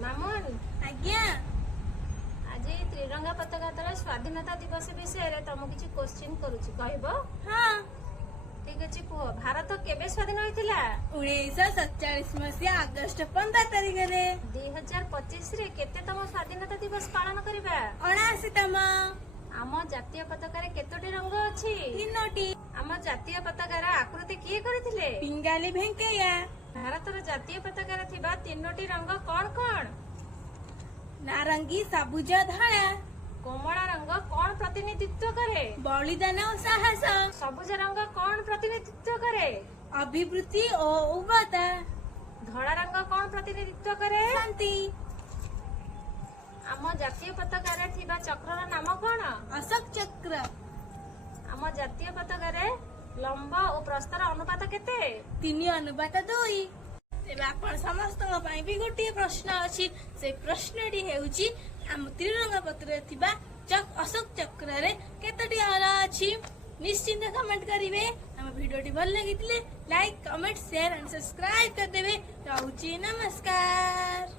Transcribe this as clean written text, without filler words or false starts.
मामुन आज्ञा आज त्रिरंगा पताका द्वारा स्वाधीनता दिवस विषय रे तुम किछि क्वेश्चन करूछि कहबो। हाँ ठीक अछि कुह भारत केबे स्वाधीन होइतिला 1947 मसीहा अगस्त 15 तारिख रे 2025 रे केतेतम स्वाधीनता दिवस पालन करिबा 79तम आम जातीय पताका रे केतोटी रंग अछि 3टी आम जातीय पताकार आकृति किए करथिले पिंगाली भेंकैया भारतर जातीय पताकार थिबा तीनोटी रंग कोन कोन नारंगी सबुज धଳा कोमला रंग कोन प्रतिनिधित्व करे बलिदान और साहस सबुज रंग कोन प्रतिनिधित्व करे अभिवृद्धि और उन्नता धड़ा रंग कोन प्रतिनिधित्व करे शांति आम जातीय पताकार थिबा चक्रर नाम कोन अशोक चक्र आम जातीय पताकार लंबा और प्रस्तर अनुपात केते 3:2 एबे आपण समस्त भी गोटे प्रश्न अछि से प्रश्नटी हेउची आम त्रिरंगा पत्र थिबा अशोक चक्र रे केतटी हरा अछि निश्चिंत कमेंट करिवे। हम वीडियोटी भल लागितले like comment share and subscribe कर देबे। रहउची नमस्कार।